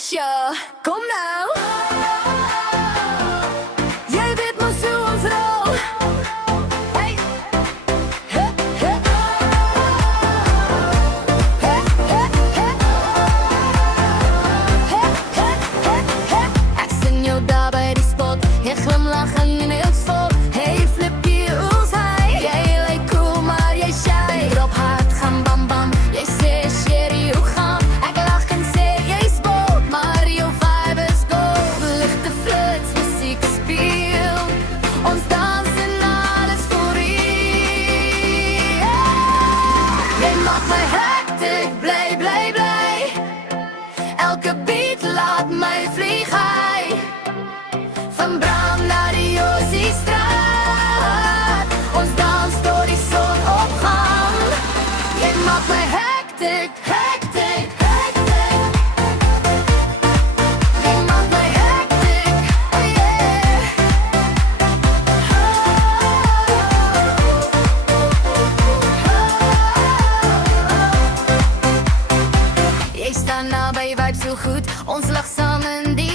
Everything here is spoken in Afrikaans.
Asja, kom nou. Jy weet mos hoe ons rol. Hey. Hup, hup. Hup, hup, hup. Hup, hup, hup, hup. Ek sien jou daar by die spot. Jy glimlach en jy vol. Hey, flip jy oes, hey. Jy lyk cool, maar jy shy. Drop hard, gaan bam bam. Jy sê, sherry, hoe gaan? Ek lach en sê, jy's bold, maar jou vibe is gold. Lichte flits, muziek speel. Ons dans en alles voor u. Jy maak my hectic, bly, bly, bly. Elke beat laat my vlieg high. Van Bram naar die Josiestraat. Ons dans tot die zon opgaan. Jy maak my hectic, hectic, hectic. Jy maak my hectic, yeah. Jy staan na by vibe so goed. Ons lag saam in die